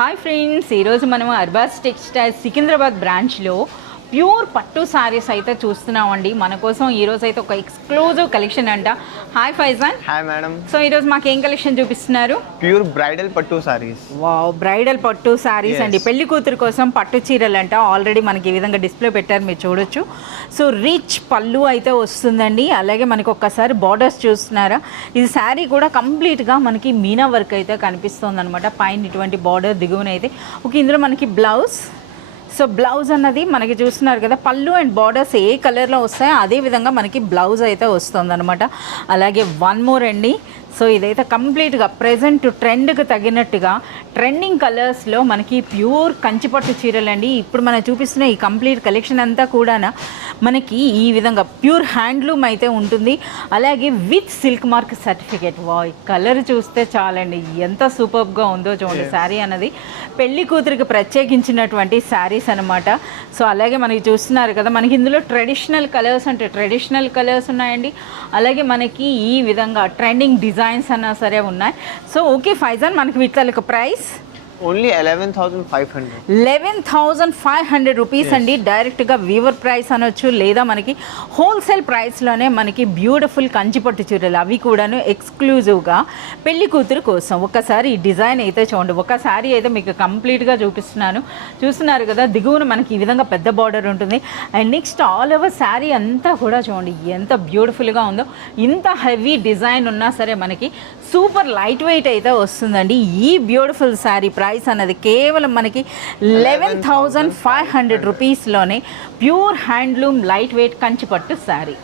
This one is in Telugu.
హాయ్ ఫ్రెండ్స్, ఈరోజు మనం అర్బాస్ టెక్స్టైల్స్ సికింద్రాబాద్ బ్రాంచ్లో ప్యూర్ పట్టు సారీస్ అయితే చూస్తున్నామండి. మన కోసం ఈరోజు అయితే ఒక ఎక్స్క్లూజివ్ కలెక్షన్ అంట. Hi Faizan. Hi madam. So ఈరోజు మాకు ఏం కలెక్షన్ చూపిస్తున్నారు? ప్యూర్ బ్రైడల్ పట్టు సారీస్. వావ్, బ్రైడల్ పట్టు సారీస్ అండి. పెళ్లి కూతురు కోసం పట్టు చీరలు అంట. ఆల్రెడీ మనకి ఈ విధంగా డిస్ప్లే పెట్టారు, మీరు చూడొచ్చు. సో రిచ్ పళ్ళు అయితే వస్తుందండి. అలాగే మనకి ఒక్కసారి బార్డర్స్ చూస్తున్నారా? ఇది శారీ కూడా కంప్లీట్గా మనకి మీనా వర్క్ అయితే కనిపిస్తుంది అనమాట. పైన ఇటువంటి బార్డర్, దిగువన అయితే ఇందులో మనకి బ్లౌజ్. సో బ్లౌజ్ అన్నది మనకి చూస్తున్నారు కదా, పళ్ళు అండ్ బార్డర్స్ ఏ కలర్లో వస్తాయో అదే విధంగా మనకి బ్లౌజ్ అయితే వస్తుంది అనమాట. అలాగే వన్ మోర్ అండి. సో ఇదైతే కంప్లీట్గా ప్రజెంట్ ట్రెండ్కి తగినట్టుగా ట్రెండింగ్ కలర్స్లో మనకి ప్యూర్ కంచిపట్టు చీరలు అండి. ఇప్పుడు మనం చూపిస్తున్న ఈ కంప్లీట్ కలెక్షన్ అంతా కూడా మనకి ఈ విధంగా ప్యూర్ హ్యాండ్లూమ్ అయితే ఉంటుంది. అలాగే విత్ సిల్క్ మార్క్ సర్టిఫికేట్. ఈ కలర్ చూస్తే చాలండి, ఎంత సూపర్గా ఉందో చూడండి. శారీ అన్నది పెళ్లి కూతురికి ప్రత్యేకించినటువంటి శారీస్ అనమాట. సో అలాగే మనకి చూస్తున్నారు కదా, మనకి ఇందులో ట్రెడిషనల్ కలర్స్ అంటే ట్రెడిషనల్ కలర్స్ ఉన్నాయండి. అలాగే మనకి ఈ విధంగా ట్రెండింగ్ డిజైన్స్ అన్నా సరే ఉన్నాయి. సో ఓకే ఫైజాన్, మనకి వీటికి ప్రైస్ ఓన్లీ 11,500. 11,500 రూపీస్ అండి. డైరెక్ట్గా వీవర్ ప్రైస్ అనొచ్చు, లేదా మనకి హోల్సేల్ ప్రైస్లోనే మనకి బ్యూటిఫుల్ కంచిపట్టు చీరలు, అవి కూడాను ఎక్స్క్లూజివ్గా పెళ్లి కూతురు కోసం. ఒకసారి ఈ డిజైన్ అయితే చూడండి. ఒక శారీ అయితే మీకు కంప్లీట్గా చూపిస్తున్నాను. చూస్తున్నారు కదా, దిగువన మనకి ఈ విధంగా పెద్ద బార్డర్ ఉంటుంది. And next all over sari అంతా కూడా చూడండి ఎంత బ్యూటిఫుల్గా ఉందో. ఇంత హెవీ డిజైన్ ఉన్నా సరే మనకి సూపర్ లైట్ వెయిట్ అయితే వస్తుందండి. ఈ బ్యూటిఫుల్ శారీ ప్రైస్ అన్నది కేవలం మనకి 11,500 రూపీస్లోనే ప్యూర్ హ్యాండ్లూమ్ లైట్ వెయిట్ కంచిపట్టు శారీ.